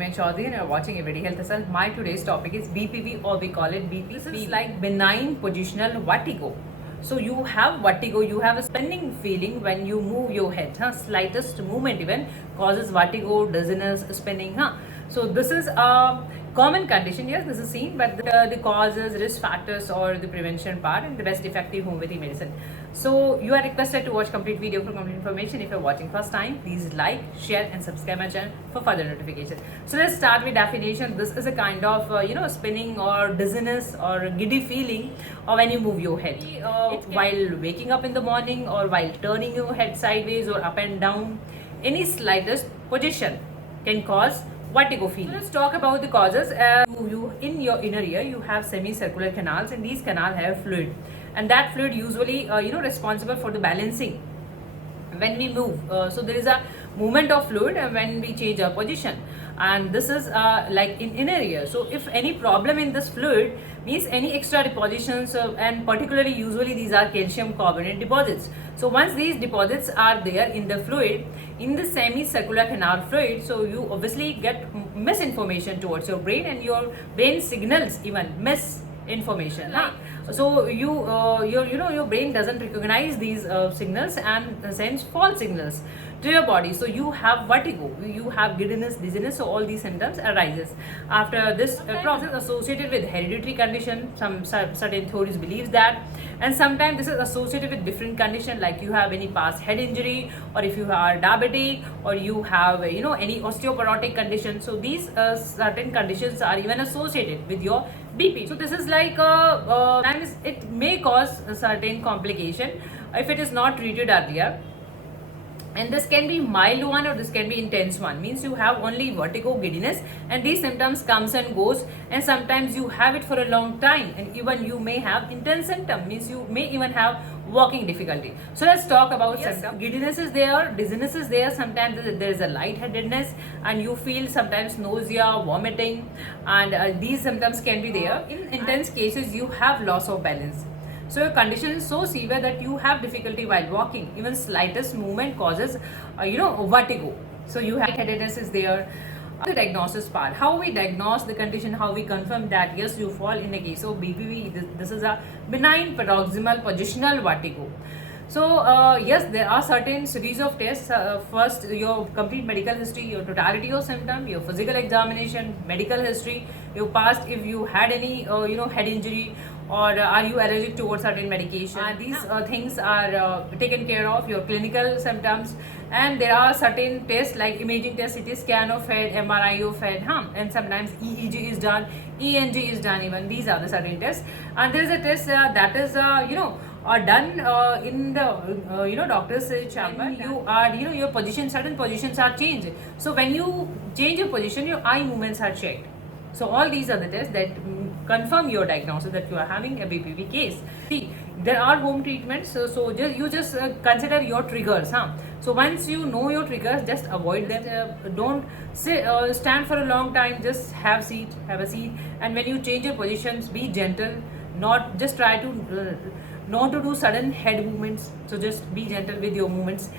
I'm Chaudhary and you're watching Everyday Health Asal. My today's topic is BPV or we call it BP. This is like benign positional vertigo. So you have vertigo, you have a spinning feeling when you move your head. Slightest movement even causes vertigo, dizziness, spinning. So this is a common condition. Yes, this is seen, but the causes, risk factors, or the prevention part, and the best effective homeopathy medicine. So you are requested to watch complete video for complete information. If you're watching first time, please like, share, and subscribe my channel for further notification. So let's start with definition. This is a kind of spinning or dizziness or giddy feeling, or when you move your head while waking up in the morning, or while turning your head sideways or up and down. Any slightest position can cause vertigo feeling. So let's talk about the causes. You in your inner ear you have semicircular canals, and these canals have fluid, and that fluid usually responsible for the balancing when we move. So there is a movement of fluid when we change our position, and this is like in inner ear. So if any problem in this fluid means any extra depositions, and particularly usually these are calcium carbonate deposits. So once these deposits are there in the fluid, in the semicircular canal fluid, so you obviously get misinformation towards your brain, and your brain signals even misinformation. So your brain doesn't recognize these signals and sends false signals to your body. So you have vertigo, you have giddiness, dizziness. So all these symptoms arises after this process associated with hereditary condition. Some certain theories believes that, and sometimes this is associated with different condition, like you have any past head injury, or if you are diabetic, or you have any osteoporotic condition. So these certain conditions are even associated with your BP. So this is like times it may cause a certain complication if it is not treated earlier, and this can be mild one or this can be intense one. Means you have only vertigo, giddiness, and these symptoms comes and goes, and sometimes you have it for a long time, and even you may have intense symptom. Means you may even have walking difficulty. So let's talk about symptoms. Giddiness is there, dizziness is there, sometimes there is a lightheadedness, and you feel sometimes nausea, vomiting, and these symptoms can be there. In intense cases you have loss of balance. So your condition is so severe that you have difficulty while walking. Even slightest movement causes, vertigo. So you have headaches is there. The diagnosis part, how we diagnose the condition, how we confirm that yes you fall in a case of BPV. This is a benign paroxysmal positional vertigo. So yes, there are certain series of tests. First, your complete medical history, your totality of symptom, your physical examination, medical history, your past, if you had any head injury, or are you allergic towards certain medication. These things are taken care of, your clinical symptoms. And there are certain tests like imaging test, CT scan of head, MRI of head, and sometimes EEG is done, ENG is done even. These are the certain tests. And there is a test that is are done in the doctor's chamber. You are your position, certain positions are changed. So when you change your position, your eye movements are checked. So all these are the tests that confirm your diagnosis that you are having a BPV case. See, there are home treatments. So just consider your triggers. So once you know your triggers, just avoid them. Don't stand for a long time. Just have a seat, and when you change your positions, be gentle. Not just try to not to do sudden head movements. So just be gentle with your movements.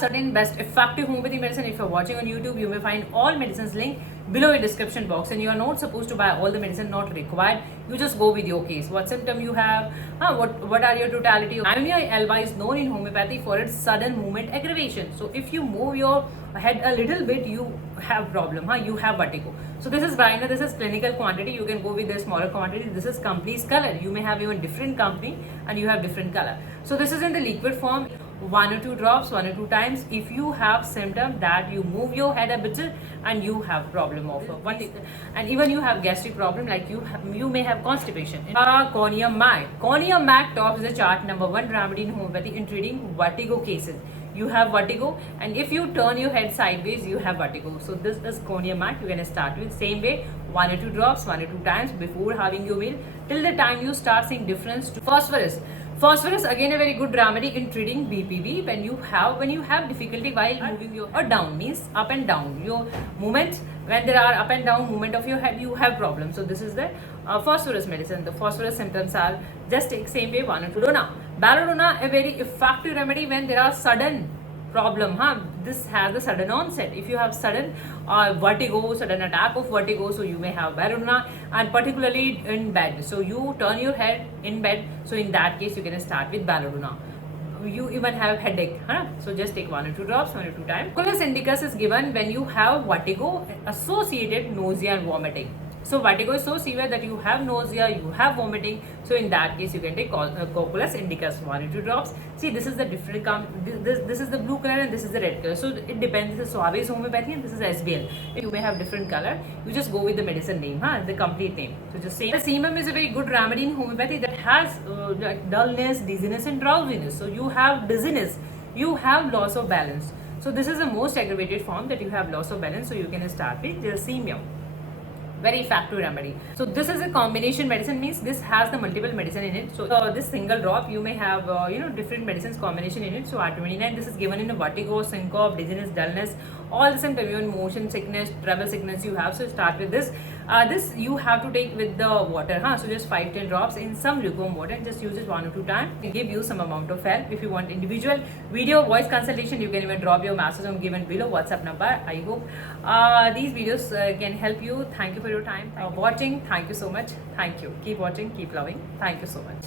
Certain best effective homeopathy medicine, if you're watching on YouTube, you may find all medicines link below in description box, and you are not supposed to buy all the medicine, not required. You just go with your case, what symptom you have, what are your totality. Myomia alba is known in homeopathy for its sudden movement aggravation. So if you move your head a little bit, you have problem, you have vertigo. So this is Brina, this is clinical quantity. You can go with the smaller quantity. This is complete color. You may have even different company and you have different color. So this is in the liquid form, 1 or 2 drops, 1 or 2 times. If you have symptom that you move your head a bit and you have problem of vertigo, and even you have gastric problem, like you may have constipation. Conium Mac. Conium Mac tops the chart number 1 remedy in homeopathy in treating vertigo cases. You have vertigo, and if you turn your head sideways, you have vertigo. So this is Conium Mac. You can start with same way, 1 or 2 drops, 1 or 2 times before having your meal, till the time you start seeing difference. To phosphorus. Phosphorus again a very good remedy in treating BPV when you have difficulty while moving your head down, means up and down. Your movements, when there are up and down movement of your head, you have problem. So this is the phosphorus medicine. The phosphorus symptoms are just take same way, 1 or 2. Belladonna, a very effective remedy when there are sudden problem, huh? This has a sudden onset. If you have sudden vertigo, sudden attack of vertigo, so you may have ballerina, and particularly in bed. So you turn your head in bed. So in that case, you can start with ballerina. You even have headache, huh? So just take 1 or 2 drops 1 or 2 times. Oculus indicus is given when you have vertigo associated nausea and vomiting. So vertigo is so severe that you have nausea, you have vomiting. So in that case, you can take Cocculus indicus 1 or 2 drops. See, this is the different this is the blue color and this is the red color. So it depends. This is Suave's homeopathy and this is SBL. You may have different color. You just go with the medicine name, huh? The complete name. So just say. The Semum is a very good remedy in homeopathy that has dullness, dizziness, and drowsiness. So you have dizziness, you have loss of balance. So this is the most aggravated form that you have loss of balance. So you can start with the Semum. Very effective remedy. So this is a combination medicine, means this has the multiple medicine in it. So this single drop, you may have different medicines combination in it. So R29, this is given in a vertigo, syncope, dizziness, dullness, all the symptoms, even motion sickness, travel sickness you have. So start with this. This you have to take with the water, huh? So just 5-10 drops in some lukewarm water and just use it 1 or 2 times. It give you some amount of help. If you want individual video voice consultation, you can even drop your message on given below WhatsApp number. I hope these videos can help you. Thank you for your time watching. Thank you so much. Thank you. Keep watching, keep loving. Thank you so much.